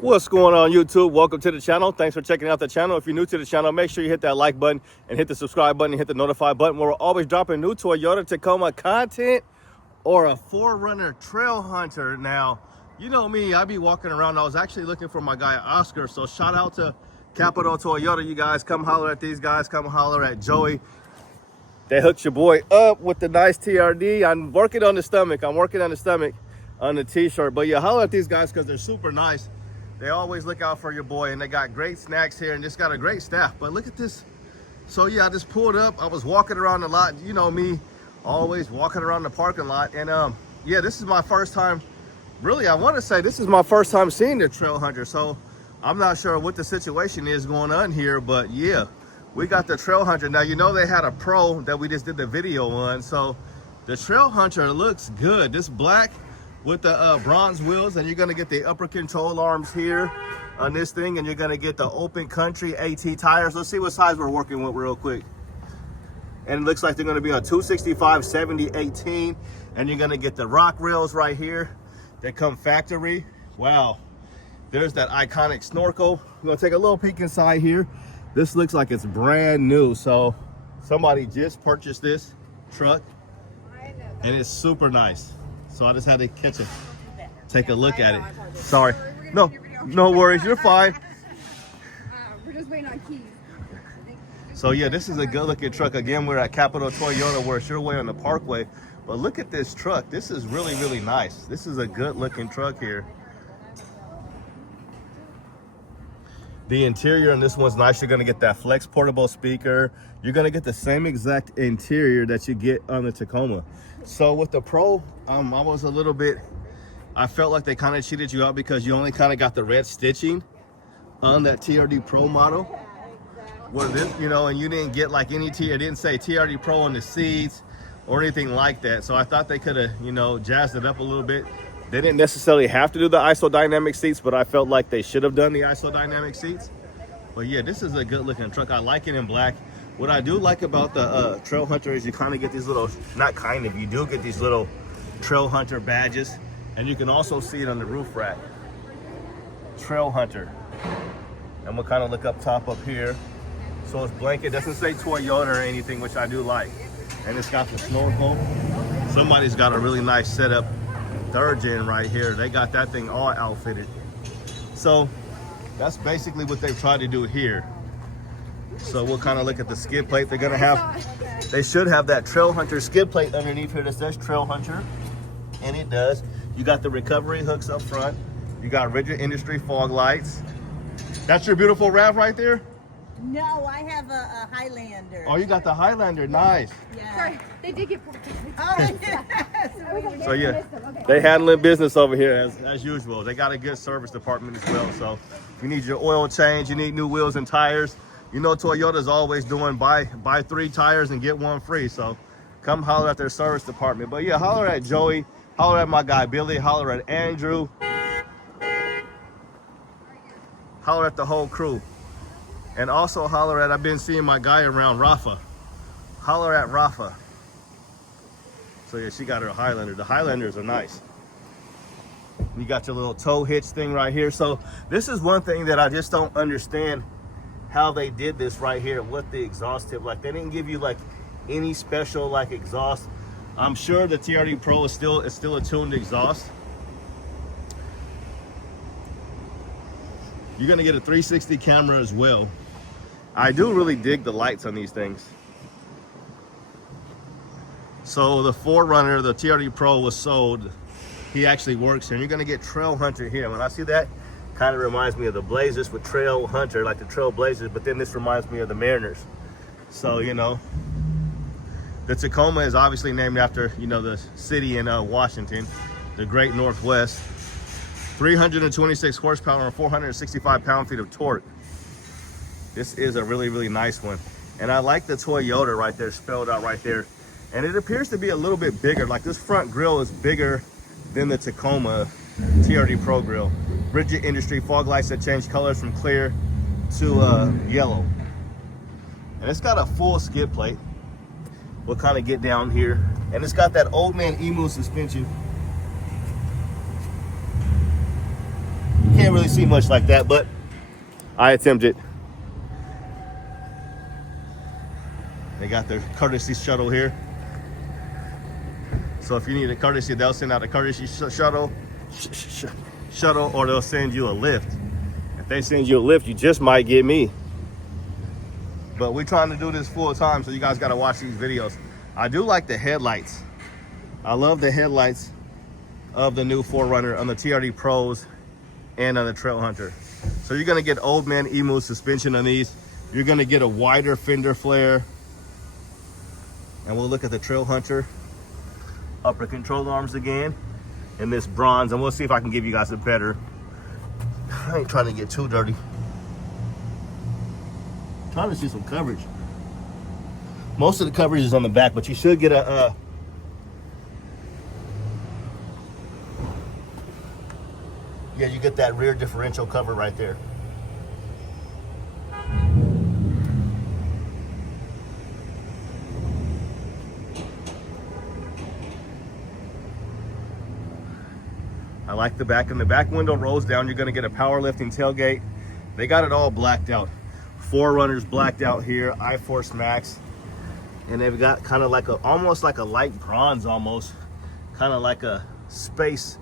What's going on, YouTube? Welcome to the channel. Thanks for checking out the channel. If you're new to the channel, make sure you hit that like button and hit the subscribe button and hit the notify button, where we're always dropping new Toyota Tacoma content or a 4Runner Trailhunter. Now, you know me, I be walking around. I was actually looking for my guy Oscar, so shout out to Capital Toyota. You guys come holler at these guys, come holler at Joey. They hooked your boy up with the nice TRD. I'm working on the stomach. On the t-shirt. But yeah, holler at these guys because they're super nice. They always look out for your boy, and they got great snacks here, and just got a great staff. But look at this. So yeah, I just pulled up. I was walking around a lot. You know me, always walking around the parking lot. And yeah, this is my first time. Really, I want to say this is my first time seeing the Trailhunter. So I'm not sure what the situation is going on here, but yeah, we got the Trailhunter. Now, you know, they had a Pro that we just did the video on. So the Trailhunter looks good. This black with the bronze wheels, and you're gonna get the upper control arms here on this thing, and you're gonna get the open country AT tires. Let's see what size we're working with real quick. And it looks like they're gonna be a 265 70 18, and you're gonna get the rock rails right here. They come factory. Wow, there's that iconic snorkel. We're gonna take a little peek inside here. This looks like it's brand new. So somebody just purchased this truck, and it's super nice. So I just had to take a look at it. Sorry. No worries. You're fine. We're just waiting on keys. So yeah, this is a good looking truck. Again, we're at Capital Toyota. We're sure way on the Parkway. But look at this truck. This is really, really nice. This is a good looking truck here. The interior on this one's nice. You're gonna get that flex portable speaker. You're gonna get the same exact interior that you get on the Tacoma. So with the Pro, I was a little bit, I felt like they kind of cheated you out because you only kind of got the red stitching on that TRD Pro model. Well, this, you know, and you didn't get like any it didn't say TRD Pro on the seats or anything like that. So I thought they could have, you know, jazzed it up a little bit. They didn't necessarily have to do the isodynamic seats, but I felt like they should have done the isodynamic seats. But yeah, this is a good looking truck. I like it in black. What I do like about the Trailhunter is you kind of get these little, not kind of, you do get these little Trailhunter badges, and you can also see it on the roof rack. Trailhunter. And we'll kind of look up top up here. So it's blank. It doesn't say Toyota or anything, which I do like. And it's got the snorkel. Somebody's got a really nice setup. Third gen right here. They got that thing all outfitted. So that's basically what they've tried to do here. So we'll kind of look at the skid plate. They're gonna have, they should have that Trailhunter skid plate underneath here that says Trailhunter, and it does. You got the recovery hooks up front. You got rigid industry fog lights. That's your beautiful RAV right there? No, I have a Highlander. Oh, you got the Highlander, nice. Yeah. Sorry, they did get Oh, yes. So yeah, they handling business over here as usual. They got a good service department as well. So if you need your oil change, you need new wheels and tires, you know Toyota's always doing buy 3 tires and get 1 free. So come holler at their service department. But yeah, holler at Joey, holler at my guy Billy, holler at Andrew, holler at the whole crew. And also holler at, I've been seeing my guy around, Rafa. Holler at Rafa. So yeah, she got her Highlander. The Highlanders are nice. You got your little tow hitch thing right here. So this is one thing that I just don't understand, how they did this right here with the exhaust tip. Like, they didn't give you like any special like exhaust. I'm sure the TRD Pro is still a tuned exhaust. You're gonna get a 360 camera as well. I do really dig the lights on these things. So the 4Runner, the TRD Pro was sold. He actually works here. And you're gonna get Trailhunter here. When I see that, kind of reminds me of the Blazers with Trailhunter, like the Trail Blazers, but then this reminds me of the Mariners. So, you know, the Tacoma is obviously named after, you know, the city in Washington, the Great Northwest. 326 horsepower and 465 pound-feet of torque. This is a really, really nice one. And I like the Toyota right there, spelled out right there. And it appears to be a little bit bigger. Like, this front grille is bigger than the Tacoma TRD Pro grille. Rigid industry fog lights that change colors from clear to yellow. And it's got a full skid plate. We'll kind of get down here. And it's got that old man emu suspension. can't really see much like that, but I attempted. They got their courtesy shuttle here. So if you need a courtesy, they'll send out a courtesy shuttle, or they'll send you a lift. If they send you a lift, you just might get me. But we're trying to do this full time, so you guys got to watch these videos. I do like the headlights. I love the headlights of the new 4Runner on the TRD Pros and on the Trailhunter. So you're gonna get old man emu suspension on these. You're gonna get a wider fender flare. And we'll look at the Trailhunter upper control arms again in this bronze, and we'll see if I can give you guys a better. I ain't trying to get too dirty. I'm trying to see some coverage. Most of the coverage is on the back, but you should get a yeah, you get that rear differential cover right there. I like the back, and the back window rolls down. You're gonna get a power lifting tailgate. They got it all blacked out. 4Runners blacked out here, iForce Max. And they've got kind of like a, almost like a light bronze almost. Kind of like a space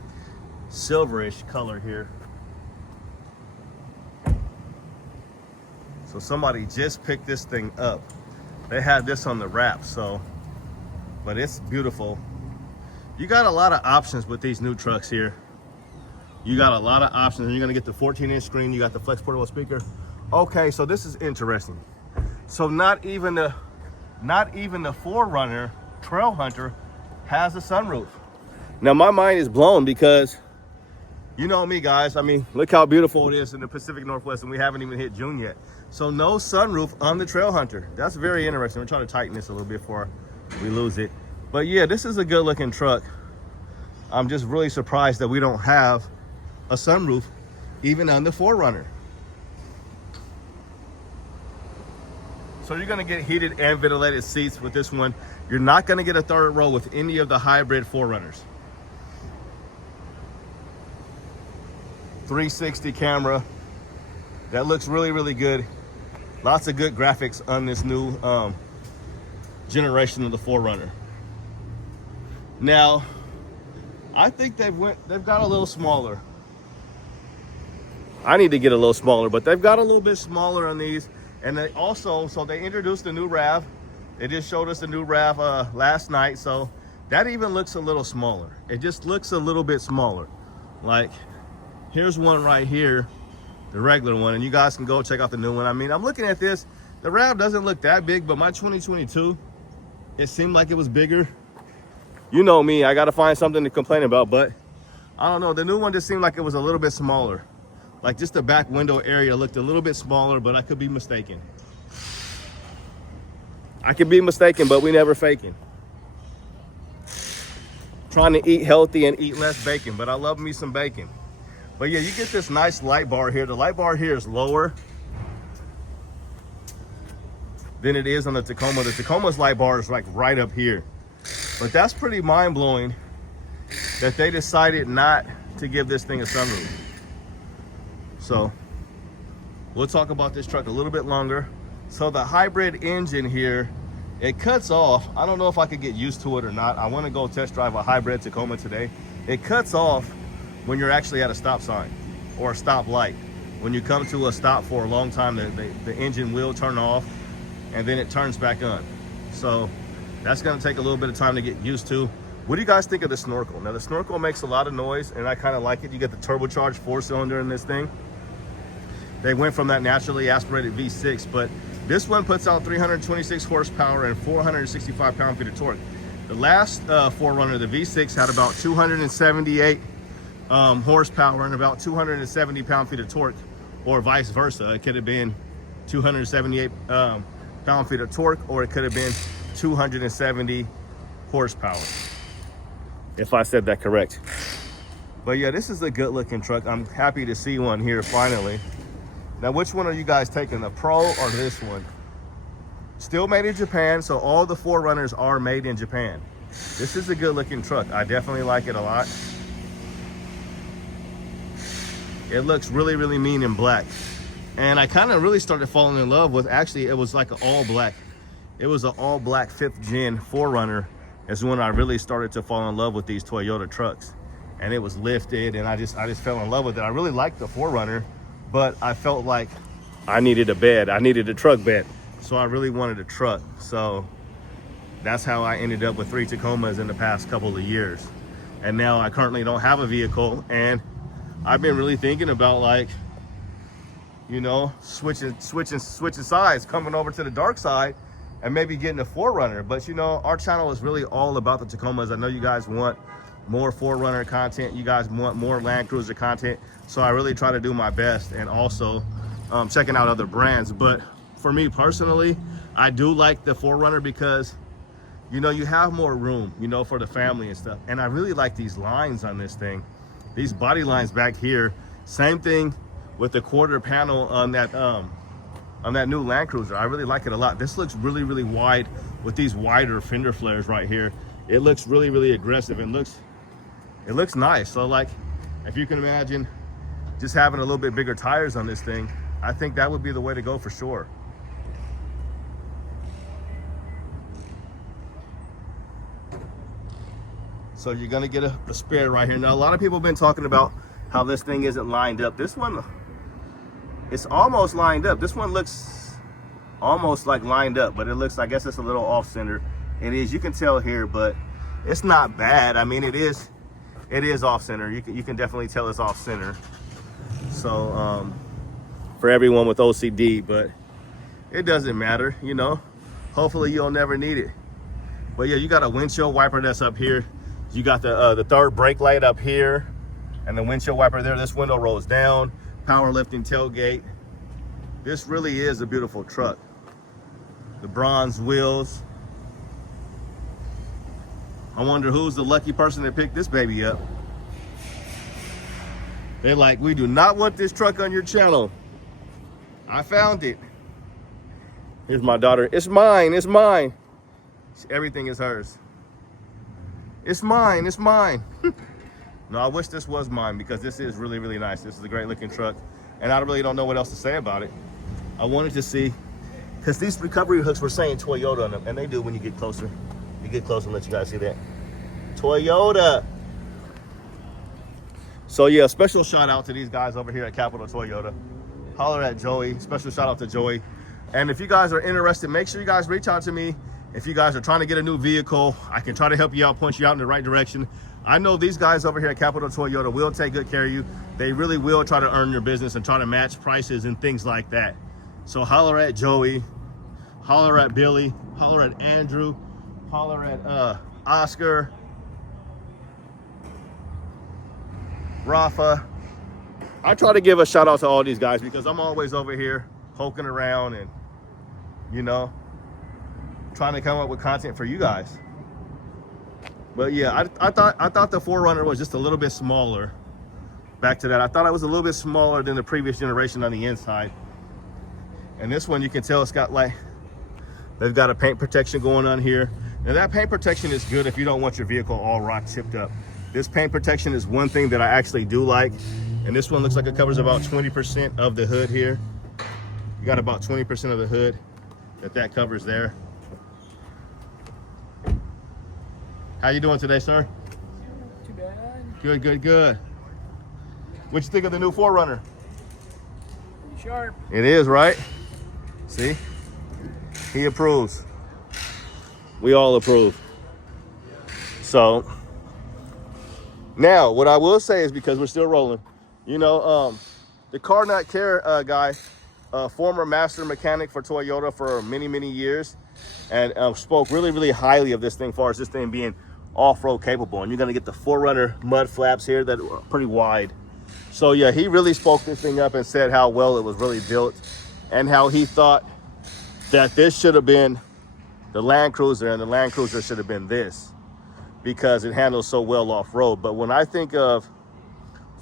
silverish color here. So somebody just picked this thing up. They had this on the wrap, so, but it's beautiful. You got a lot of options with these new trucks here. You got a lot of options. You're gonna get the 14-inch screen. You got the flex portable speaker. Okay, so this is interesting. So not even the 4Runner Trailhunter has a sunroof. Now my mind is blown because you know me, guys. I mean, look how beautiful it is in the Pacific Northwest, and we haven't even hit June yet. So no sunroof on the Trailhunter. That's very interesting. We're trying to tighten this a little bit before we lose it. But yeah, this is a good looking truck. I'm just really surprised that we don't have a sunroof even on the 4Runner. So you're gonna get heated and ventilated seats with this one. You're not gonna get a third row with any of the hybrid 4Runners. 360 camera. That looks really, really good. Lots of good graphics on this new generation of the 4Runner. Now, I think they've got a little smaller. I need to get a little smaller, but they've got a little bit smaller on these. And they also, so they introduced the new RAV. They just showed us the new RAV last night. So that even looks a little smaller. It just looks a little bit smaller. Like, here's one right here, the regular one. And you guys can go check out the new one. I mean, I'm looking at this. The RAV doesn't look that big, but my 2022, it seemed like it was bigger. You know me, I gotta find something to complain about, but I don't know. The new one just seemed like it was a little bit smaller. Like just the back window area looked a little bit smaller, but I could be mistaken. I could be mistaken, but we never faking. Trying to eat healthy and eat less bacon, but I love me some bacon. But yeah, you get this nice light bar here. The light bar here is lower than it is on the Tacoma. The Tacoma's light bar is like right up here. But that's pretty mind-blowing that they decided not to give this thing a sunroof. So we'll talk about this truck a little bit longer. So the hybrid engine here, it cuts off. I don't know if I could get used to it or not. I want to go test drive a hybrid Tacoma today. It cuts off when you're actually at a stop sign or a stop light. When you come to a stop for a long time, the engine will turn off and then it turns back on. So that's going to take a little bit of time to get used to. What do you guys think of the snorkel? Now the snorkel makes a lot of noise and I kind of like it. You get the turbocharged 4-cylinder in this thing. They went from that naturally aspirated V6, but this one puts out 326 horsepower and 465 pound-feet of torque. The last 4Runner, the V6, had about 278 horsepower and about 270 pound-feet of torque, or vice versa. It could have been 278 pound-feet of torque, or it could have been 270 horsepower, if I said that correct. But yeah, this is a good-looking truck. I'm happy to see one here finally. Now, which one are you guys taking, the Pro or this one? Still made in Japan, so all the 4Runners are made in Japan. This is a good looking truck. I definitely like it a lot. It looks really, really mean in black. And I kind of really started falling in love with, actually, it was like an all black. It was an all black 5th gen 4Runner is when I really started to fall in love with these Toyota trucks. And it was lifted, and I just fell in love with it. I really liked the 4Runner, but I felt like I needed a bed. I needed a truck bed. So I really wanted a truck. So that's how I ended up with 3 Tacomas in the past couple of years. And now I currently don't have a vehicle, and I've been really thinking about, like, you know, switching sides, coming over to the dark side and maybe getting a 4Runner. But you know, our channel is really all about the Tacomas. I know you guys want more 4Runner content, you guys want more Land Cruiser content, so I really try to do my best, and also checking out other brands. But for me personally, I do like the 4Runner because, you know, you have more room, you know, for the family and stuff. And I really like these lines on this thing, these body lines back here. Same thing with the quarter panel on that new Land Cruiser. I really like it a lot. This looks really, really wide with these wider fender flares right here. It looks really, really aggressive and it looks nice. So, like, if you can imagine just having a little bit bigger tires on this thing, I think that would be the way to go for sure. So you're gonna get a spare right here. Now, a lot of people have been talking about how this thing isn't lined up. This one, it's almost lined up. This one looks almost like lined up, but it looks, I guess it's a little off center. It is, you can tell here, but it's not bad. I mean, it is off center. You can definitely tell it's off center. So for everyone with OCD, but it doesn't matter, you know. Hopefully you'll never need it. But yeah, you got a windshield wiper that's up here. You got the third brake light up here, and the windshield wiper there. This window rolls down. Power lifting tailgate. This really is a beautiful truck. The bronze wheels. I wonder who's the lucky person that picked this baby up. They're like, we do not want this truck on your channel. I found it. Here's my daughter. It's mine, it's mine. Everything is hers. It's mine, it's mine. No, I wish this was mine, because this is really, really nice. This is a great looking truck, and I really don't know what else to say about it. I wanted to see, because these recovery hooks were saying Toyota on them, and they do when you get closer. You get closer and let you guys see that. Toyota. So yeah, special shout out to these guys over here at Capital Toyota. Holler at Joey. Special shout out to Joey. And if you guys are interested, make sure you guys reach out to me. If you guys are trying to get a new vehicle, I can try to help you out, point you out in the right direction. I know these guys over here at Capital Toyota will take good care of you. They really will try to earn your business and try to match prices and things like that. So holler at Joey, holler at Billy, holler at Andrew, holler at Oscar, Rafa. I try to give a shout out to all these guys because I'm always over here poking around and, you know, trying to come up with content for you guys. But yeah, I thought the 4Runner was just a little bit smaller. Back to that, I thought it was a little bit smaller than the previous generation on the inside. And this one, you can tell it's got, like, they've got a paint protection going on here. Now that paint protection is good if you don't want your vehicle all rock chipped up. This paint protection is one thing that I actually do like. And this one looks like it covers about 20% of the hood here. You got about 20% of the hood that covers there. How you doing today, sir? Too bad. Good, good, good. What you think of the new 4Runner? Pretty sharp. It is, right? See? He approves. We all approve. So, now, what I will say is, because we're still rolling, you know, the Car Not Care guy, former master mechanic for Toyota for many, many years, and spoke really, really highly of this thing, as far as this thing being off-road capable. And you're gonna get the 4Runner mud flaps here that are pretty wide. So yeah, he really spoke this thing up and said how well it was really built, and how he thought that this should have been the Land Cruiser, and the Land Cruiser should have been this, because it handles so well off-road. But when I think of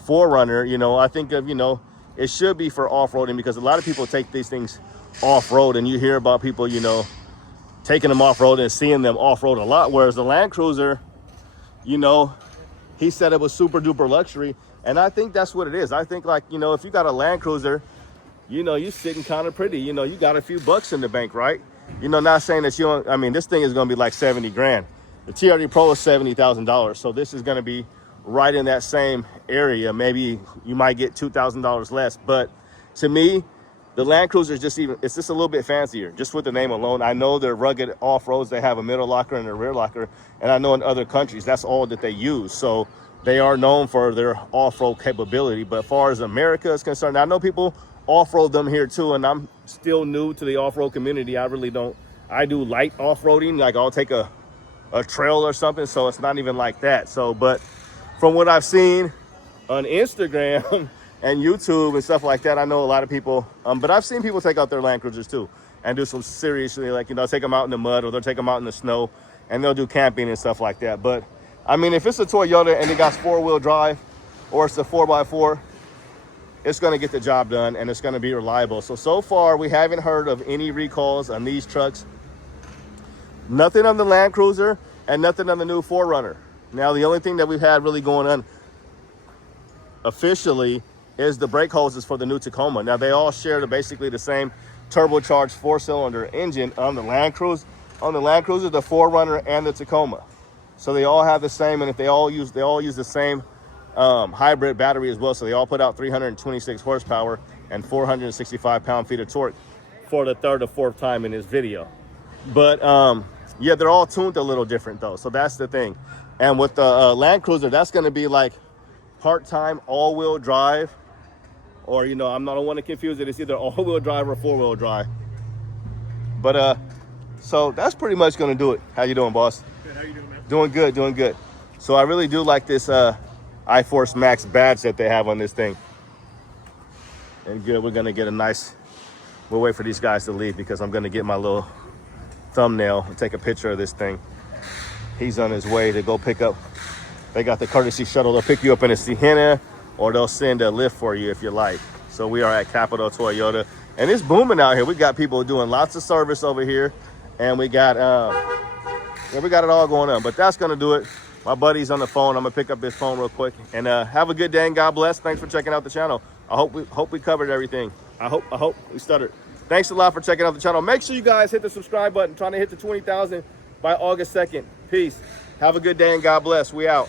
4Runner, you know, I think of, you know, it should be for off-roading, because a lot of people take these things off-road, and you hear about people, you know, taking them off-road and seeing them off-road a lot. Whereas the Land Cruiser, you know, he said it was super duper luxury, And I think that's what it is. I think, like, you know, if you got a Land Cruiser, you know, you're sitting kind of pretty. You know, you got a few bucks in the bank, right? You know, not saying that you don't, I mean, this thing is going to be like 70 grand. The TRD Pro is $70,000. So this is going to be right in that same area. Maybe you might get $2,000 less. But to me, the Land Cruiser is just it's just a little bit fancier, just with the name alone. I know they're rugged off-roads. They have a middle locker and a rear locker. And I know in other countries, that's all that they use. So they are known for their off-road capability. But as far as America is concerned, I know people off-road them here too. And I'm still new to the off-road community. I really don't. I do light off-roading. Like I'll take a trail or something. So it's not even like that. So, but from what I've seen on Instagram and YouTube and stuff like that, I know a lot of people, but I've seen people take out their Land Cruisers too and do some seriously, like, you know, take them out in the mud or they'll take them out in the snow and they'll do camping and stuff like that. But I mean, if it's a Toyota and it got 4-wheel drive or it's a 4x4, it's going to get the job done and it's going to be reliable. So far, we haven't heard of any recalls on these trucks. Nothing on the Land Cruiser and nothing on the new 4Runner. Now, the only thing that we've had really going on officially is the brake hoses for the new Tacoma. Now, they all share basically the same turbocharged 4-cylinder engine on the Land Cruiser. On the Land Cruiser, the 4Runner and the Tacoma. So they all have the same, and if they all use the same hybrid battery as well. So they all put out 326 horsepower and 465 pound-feet of torque for the third or fourth time in this video. But yeah, they're all tuned a little different though. So that's the thing. And with the Land Cruiser, that's going to be like part-time all-wheel drive, or, you know, I don't want to confuse it. It's either all-wheel drive or 4-wheel drive. But so that's pretty much going to do it. How you doing, boss? Good. How you doing, man? Doing good, doing good. So I really do like this iForce Max badge that they have on this thing. And good, we're going to get a nice, we'll wait for these guys to leave because I'm going to get my little thumbnail and take a picture of this thing. He's on his way to go pick up. They got the courtesy shuttle. They'll pick you up in a Sienna or they'll send a lift for you if you like. So we are at Capital Toyota and it's booming out here. We got people doing lots of service over here and we got it all going on. But that's going to do it. My buddy's on the phone. I'm going to pick up his phone real quick and have a good day and God bless. Thanks for checking out the channel. I hope we covered everything. I hope we stuttered. Thanks a lot for checking out the channel. Make sure you guys hit the subscribe button. Trying to hit the 20,000 by August 2nd. Peace. Have a good day and God bless. We out.